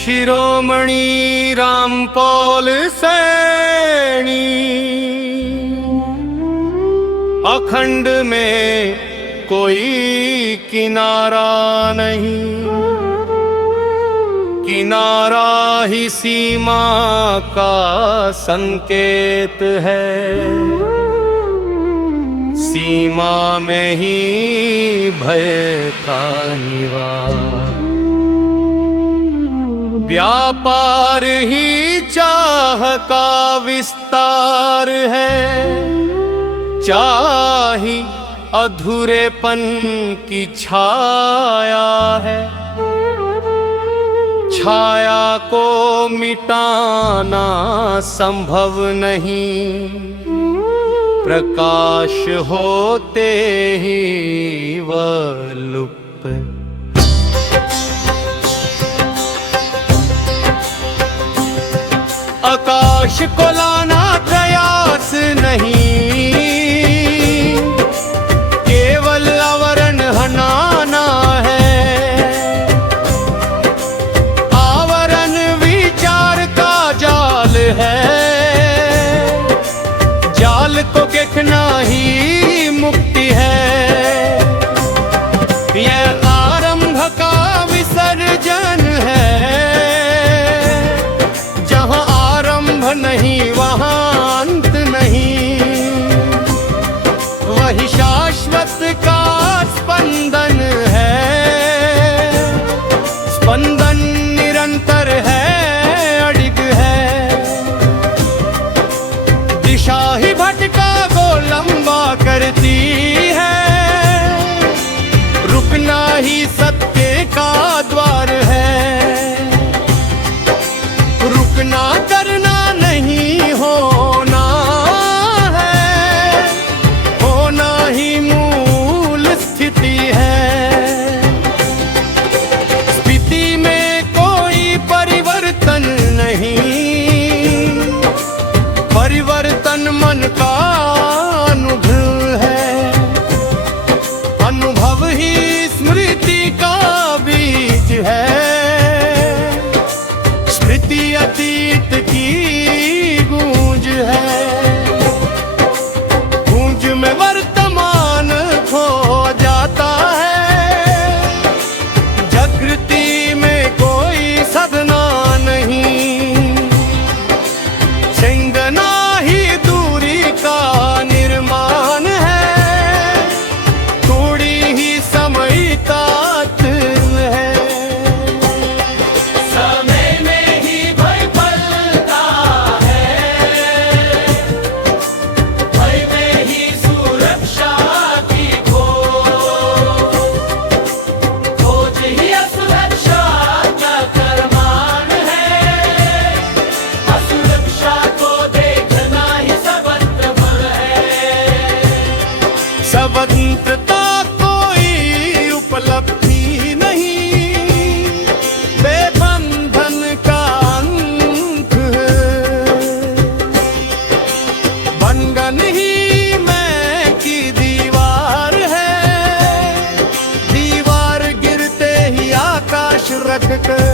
शिरोमणि रामपाल सैनी, अखंड में कोई किनारा नहीं, किनारा ही सीमा का संकेत है, सीमा में ही भय का निवास। व्यापार ही चाह का विस्तार है, चाही अधूरेपन की छाया है, छाया को मिटाना संभव नहीं, प्रकाश होते ही वह लुप्त। आकाश को लाना प्रयास नहीं, केवल आवरण हटाना है, आवरण विचार का जाल है, जाल को देखना ही मुक्ति है, यह आरंभ का विसर्जन है, जहाँ आरंभ नहीं वहाँ अंत नहीं, वही शाश्वत का स्पंदन है, स्पंदन निरंतर है, अडिग है, दिशा ही भटका को लंबा करती है, रुकना ही सत्य का द्वार है, रुकना करना नहीं होना है, होना ही मूल स्थिति है, स्थिति में कोई परिवर्तन नहीं, परिवर्तन मन का अनुभव है, अनुभव ही स्मृति का बीज है, स्मृति अतीत की गूंज है, गूंज में वर्तमान खो जाता है, जागृति में कोई साधना नहीं, चेंगना ही दूरी का निर्माण है, थोड़ी ही समय का है, समय में ही भय पलता है, भय में ही सुरक्षा की खोज ही असुरक्षा का कर्मान है, असुरक्षा को देखना ही स्वतंत्र है, स्वतंत्रता कोई उपलब्धि नहीं, बेबंधन का अंत है, बंधन ही मैं की दीवार है, दीवार गिरते ही आकाश रख कर